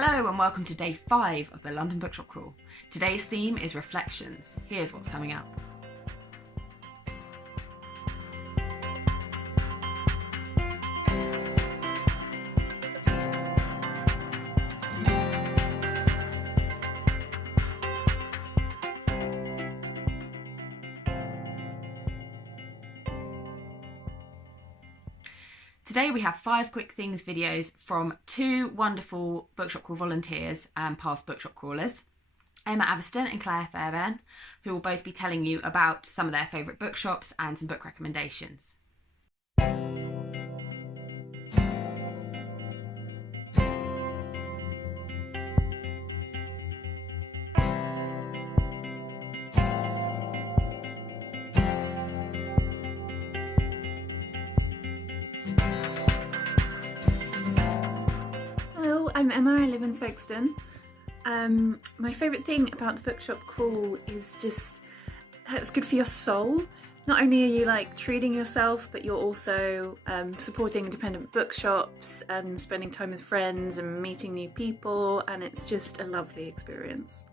Hello and welcome to day 5 of the London Bookshop Crawl. Today's theme is Reflections. Here's what's coming up. Today we have 5 quick things videos from 2 wonderful Bookshop Crawl volunteers and past Bookshop Crawlers, Emma Aveston and Clare Fairbairn, who will both be telling you about some of their favourite bookshops and some book recommendations. I'm Emma, I live in Folkestone. My favourite thing about the Bookshop Crawl is just it's good for your soul. Not only are you like treating yourself, but you're also supporting independent bookshops and spending time with friends and meeting new people, and it's just a lovely experience.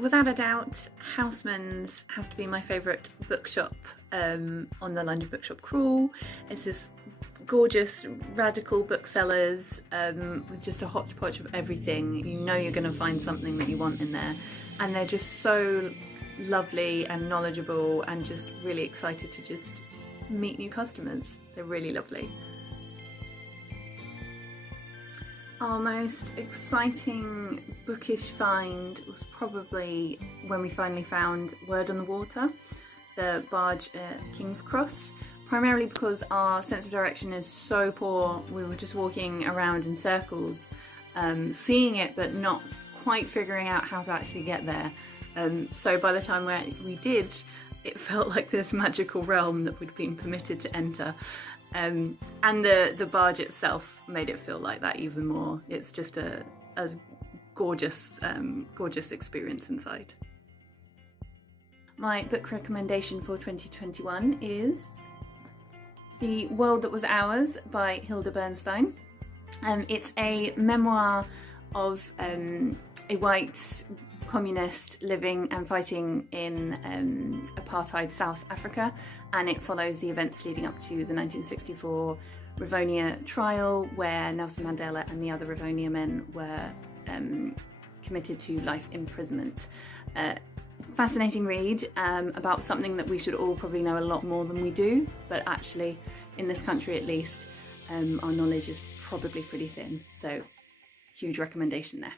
Without a doubt, Houseman's has to be my favourite bookshop on the London Bookshop Crawl. It's this gorgeous, radical booksellers with just a hodgepodge of everything. You know you're going to find something that you want in there, and they're just so lovely and knowledgeable and just really excited to just meet new customers. They're really lovely. Our most exciting bookish find was probably when we finally found Word on the Water, the barge at King's Cross, primarily because our sense of direction is so poor. We were just walking around in circles, seeing it but not quite figuring out how to actually get there. So by the time we did, it felt like this magical realm that we'd been permitted to enter. And the barge itself made it feel like that even more. It's just a gorgeous, gorgeous experience inside. My book recommendation for 2021 is The World That Was Ours by Hilda Bernstein. It's a memoir of a white communist living and fighting in apartheid South Africa, and it follows the events leading up to the 1964 Rivonia trial, where Nelson Mandela and the other Rivonia men were committed to life imprisonment. Fascinating read about something that we should all probably know a lot more than we do, but actually in this country at least our knowledge is probably pretty thin, so huge recommendation there.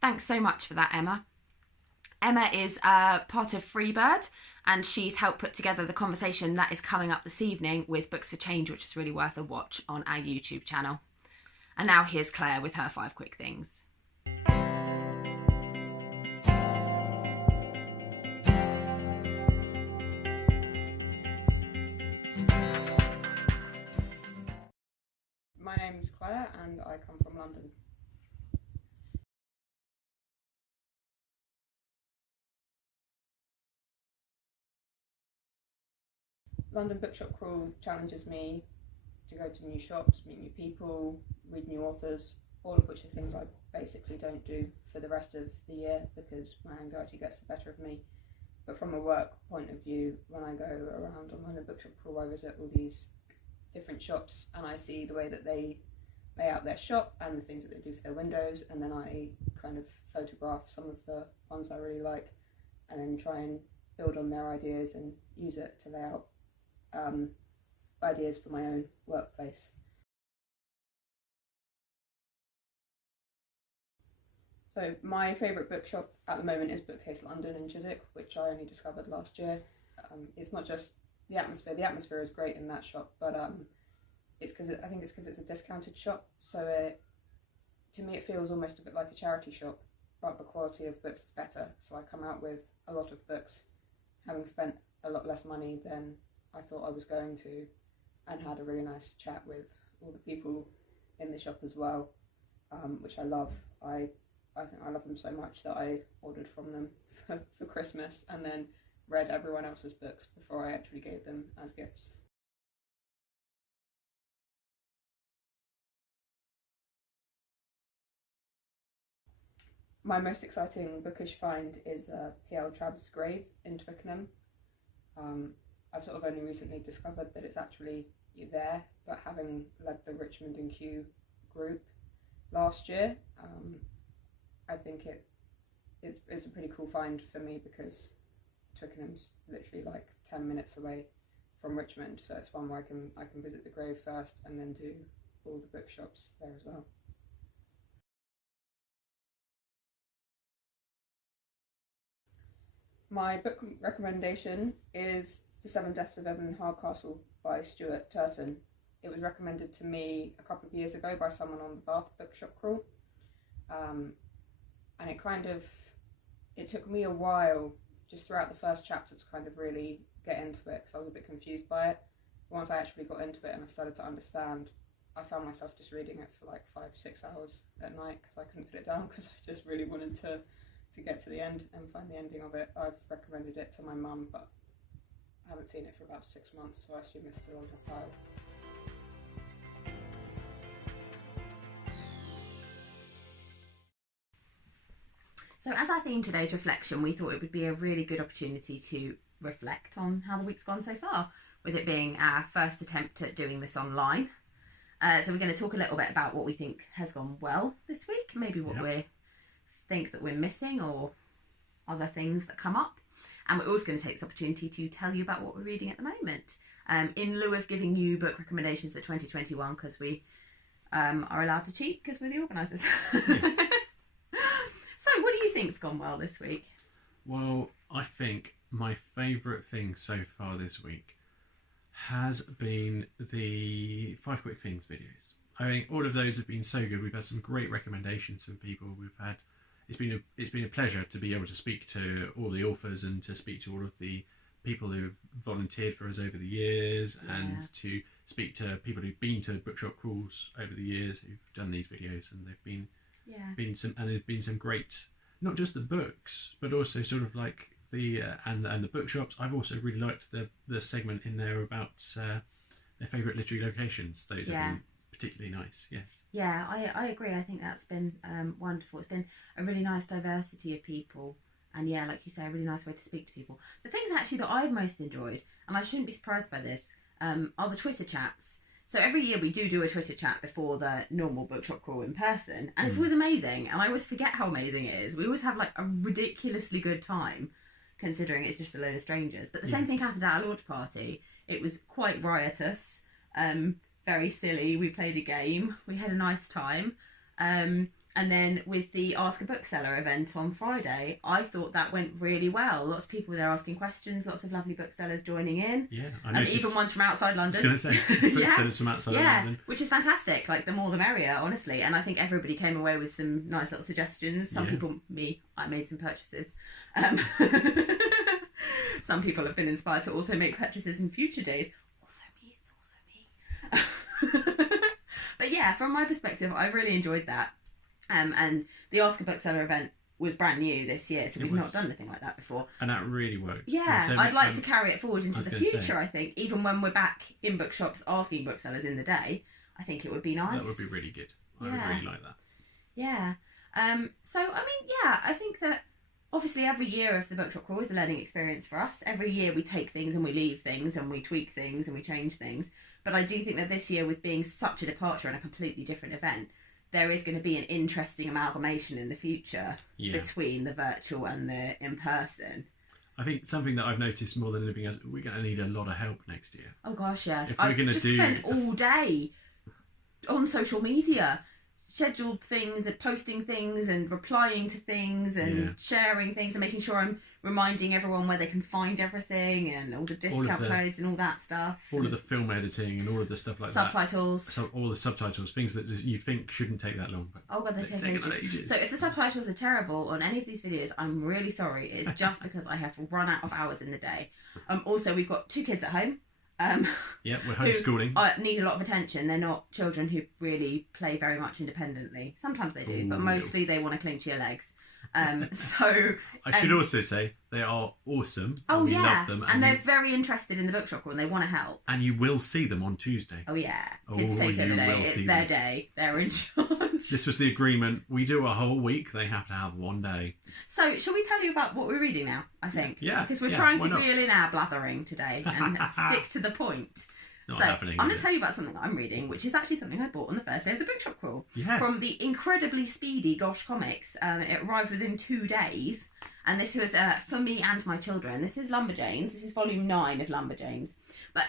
Thanks so much for that, Emma. Emma is part of Freebird, and she's helped put together the conversation that is coming up this evening with Books for Change, which is really worth a watch on our YouTube channel. And now here's Clare with her 5 quick things. My name's Clare and I come from London. London Bookshop Crawl challenges me to go to new shops, meet new people, read new authors, all of which are things I basically don't do for the rest of the year because my anxiety gets the better of me. But from a work point of view, when I go around on London Bookshop Crawl, I visit all these different shops and I see the way that they lay out their shop and the things that they do for their windows, and then I kind of photograph some of the ones I really like and then try and build on their ideas and use it to lay out ideas for my own workplace. So my favourite bookshop at the moment is Bookcase London in Chiswick, which I only discovered last year. It's not just the atmosphere is great in that shop, but I think it's because it's a discounted shop, so to me it feels almost a bit like a charity shop, but the quality of books is better, so I come out with a lot of books having spent a lot less money than I thought I was going to, and had a really nice chat with all the people in the shop as well, which I love. I think I love them so much that I ordered from them for Christmas, and then read everyone else's books before I actually gave them as gifts. My most exciting bookish find is P.L. Travis' Grave in Twickenham. I've sort of only recently discovered that it's actually there, but having led the Richmond and Kew group last year, I think it's a pretty cool find for me because Twickenham's literally like 10 minutes away from Richmond, so it's one where I can visit the grave first and then do all the bookshops there as well. My book recommendation is The Seven Deaths of Evelyn Hardcastle by Stuart Turton. It was recommended to me a couple of years ago by someone on the Bath Bookshop Crawl, and it took me a while just throughout the first chapter to kind of really get into it because I was a bit confused by it. Once I actually got into it and I started to understand, I found myself just reading it for like 5-6 hours at night because I couldn't put it down because I just really wanted to get to the end and find the ending of it. I've recommended it to my mum, but I haven't seen it for about 6 months, so I assume it's still on her file. So as our theme today's reflection, we thought it would be a really good opportunity to reflect on how the week's gone so far, with it being our first attempt at doing this online. So we're going to talk a little bit about what we think has gone well this week, maybe what we think that we're missing or other things that come up. And we're also going to take this opportunity to tell you about what we're reading at the moment, in lieu of giving you book recommendations for 2021, because we are allowed to cheat because we're the organisers. So what do you think's gone well this week? Well, I think my favourite thing so far this week has been the 5 Quick Things videos. I think all of those have been so good. We've had some great recommendations from people. It's been a pleasure to be able to speak to all the authors and to speak to all of the people who have volunteered for us over the years, and to speak to people who've been to bookshop crawls over the years who've done these videos, and they've been some great, not just the books, but also sort of like the and the bookshops. I've also really liked the segment in there about their favourite literary locations. Those have been particularly nice. Yes. Yeah, I agree. I think that's been wonderful. It's been a really nice diversity of people, and like you say, a really nice way to speak to people. The things actually that I've most enjoyed, and I shouldn't be surprised by this, are the Twitter chats. So every year we do a Twitter chat before the normal bookshop crawl in person, and it's always amazing, and I always forget how amazing it is. We always have like a ridiculously good time, considering it's just a load of strangers. But the same thing happened at our launch party. It was quite riotous, very silly. We played a game, we had a nice time, and then with the Ask a Bookseller event on Friday, I thought that went really well. Lots of people were there asking questions, lots of lovely booksellers joining in. Yeah, I noticed. Even ones from outside London. I was going to say, booksellers from outside London. Which is fantastic. Like, the more the merrier, honestly. And I think everybody came away with some nice little suggestions. Some people, I made some purchases. Some people have been inspired to also make purchases in future days. It's also me. But yeah, from my perspective, I've really enjoyed that. And the Ask a Bookseller event was brand new this year, so we've not done anything like that before. And that really worked. Yeah, so I'd like to carry it forward into the future, I think. Even when we're back in bookshops asking booksellers in the day, I think it would be nice. That would be really good. I would really like that. Yeah. So, I mean, I think that obviously every year of the bookshop crawl is a learning experience for us. Every year we take things and we leave things and we tweak things and we change things. But I do think that this year, with being such a departure and a completely different event, there is going to be an interesting amalgamation in the future between the virtual and the in-person. I think something that I've noticed more than anything else, we're going to need a lot of help next year. Oh gosh, yes. I've just spent all day on social media, scheduled things and posting things and replying to things and sharing things and making sure I'm reminding everyone where they can find everything and all the discount codes and all that stuff. All of the film editing and all of the stuff like subtitles. that. Subtitles. So all the subtitles, things that you think shouldn't take that long. But oh god, they take ages. So if the subtitles are terrible on any of these videos, I'm really sorry. It's just because I have run out of hours in the day. Also, we've got 2 kids at home. We're homeschooling. Who need a lot of attention. They're not children who really play very much independently. Sometimes they do, but mostly they want to cling to your legs. I should also say they are awesome. Oh and we yeah, love them, and they're very interested in the bookshop crawl and they want to help. And you will see them on Tuesday. Oh yeah, kids take over day. It's their day. They're in charge. This was the agreement. We do a whole week. They have to have one day. So, shall we tell you about what we're reading now? I think. Yeah. Because we're trying to reel in our blathering today and stick to the point. It's not happening. I'm going to tell you about something that I'm reading, which is actually something I bought on the first day of the bookshop crawl. Yeah. From the incredibly speedy Gosh Comics. It arrived within 2 days. And this was for me and my children. This is Lumberjanes. This is volume 9 of Lumberjanes. But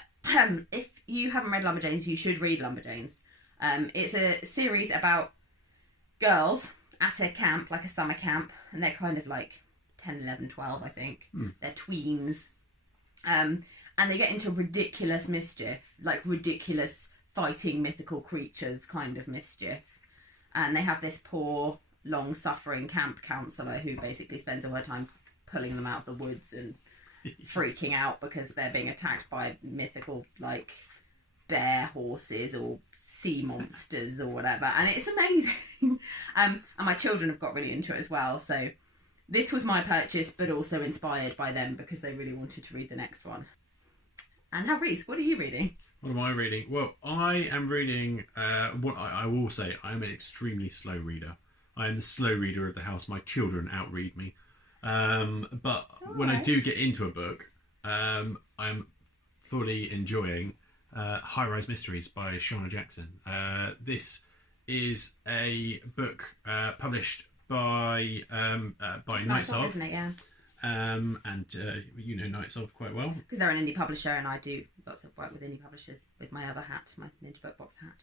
if you haven't read Lumberjanes, you should read Lumberjanes. It's a series about girls at a camp, like a summer camp. And they're kind of like 10, 11, 12, I think. They're tweens. And they get into ridiculous mischief, like ridiculous fighting mythical creatures kind of mischief. And they have this poor, long-suffering camp counsellor who basically spends all her time pulling them out of the woods and freaking out because they're being attacked by mythical, like, bear horses or sea monsters or whatever. And it's amazing. And my children have got really into it as well. So this was my purchase, but also inspired by them because they really wanted to read the next one. And now, Rhys, what are you reading? What am I reading? Well, I am reading, what I will say, I am an extremely slow reader. I am the slow reader of the house. My children outread me. But when I do get into a book, I'm fully enjoying High Rise Mysteries by Shauna Jackson. This is a book published by Nights Of, isn't it? Yeah. And you know Nights Of quite well because they're an indie publisher, and I do lots of work with indie publishers with my other hat, my Ninja Book Box hat.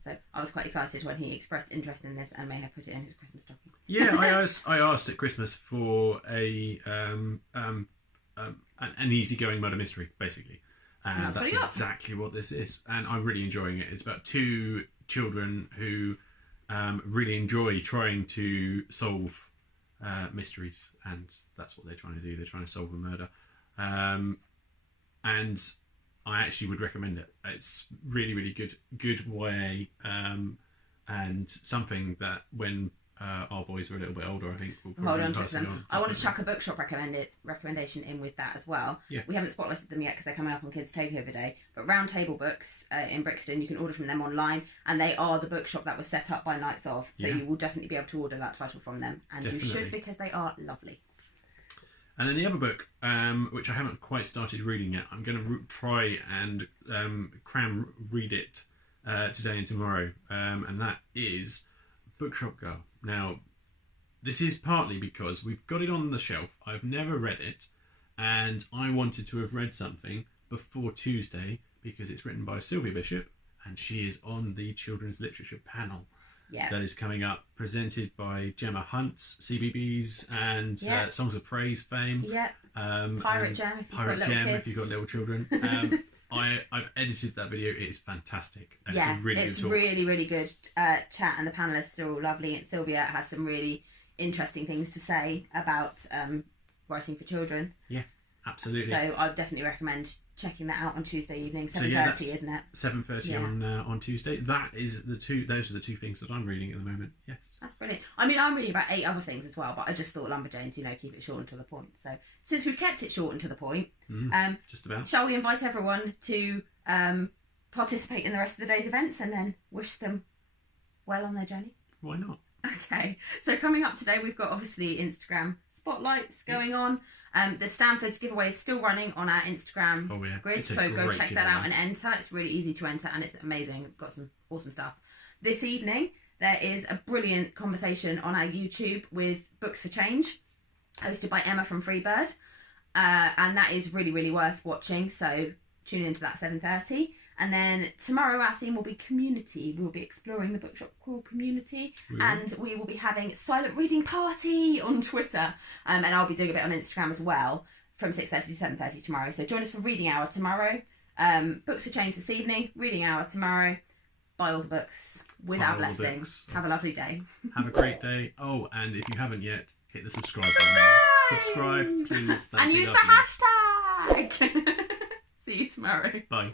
So I was quite excited when he expressed interest in this and may have put it in his Christmas stocking. Yeah, I asked at Christmas for an easygoing murder mystery, basically, and that's exactly what this is. And I'm really enjoying it. It's about 2 children who really enjoy trying to solve mysteries, and that's what they're trying to do. They're trying to solve a murder, and I actually would recommend it. It's really, really good YA, and something that when our boys are a little bit older, I think we'll probably hold on pass to it them. on. I want to chuck a bookshop recommendation in with that as well. Yeah. We haven't spotlighted them yet because they're coming up on Kids Takeover Day. But Round Table Books in Brixton, you can order from them online, and they are the bookshop that was set up by Nights Of. So you will definitely be able to order that title from them, and you should because they are lovely. And then the other book, which I haven't quite started reading yet, I'm going to try and read it today and tomorrow, and that is Bookshop Girl. Now, this is partly because we've got it on the shelf. I've never read it, and I wanted to have read something before Tuesday because it's written by Sylvia Bishop, and she is on the children's literature panel. Yeah. That is coming up, presented by Gemma Hunt's CBBS and Songs of Praise fame. Yeah. Pirate Gem if you've got little children. I've edited that video. It is fantastic. And it's really, really good chat, and the panellists are all lovely. And Sylvia has some really interesting things to say about writing for children. Yeah, absolutely. So I'd definitely recommend checking that out on Tuesday evening, 7:30, isn't it? 7:30 on Tuesday. Those are the 2 things that I'm reading at the moment. Yes, that's brilliant. I mean, I'm reading about 8 other things as well, but I just thought Lumberjanes, keep it short and to the point. So since we've kept it short and to the point, just about. Shall we invite everyone to participate in the rest of the day's events and then wish them well on their journey? Why not? Okay, so coming up today, we've got obviously Instagram spotlights going on. The Stanford's giveaway is still running on our Instagram grid, so go check that out and enter. It's really easy to enter and it's amazing. We've got some awesome stuff. This evening, there is a brilliant conversation on our YouTube with Books for Change, hosted by Emma from Freebird, and that is really, really worth watching, so tune into that 7:30. And then tomorrow our theme will be community. We'll be exploring the Bookshop Crawl community, and we will be having silent reading party on Twitter, and I'll be doing a bit on Instagram as well from 6:30 to 7:30 tomorrow. So join us for reading hour tomorrow. Books for Change this evening, reading hour tomorrow. Buy all the books with our blessing. Have a lovely day. Have a great day. Oh, and if you haven't yet, hit the subscribe button. Subscribe, please. And use the hashtag. See you tomorrow. Bye.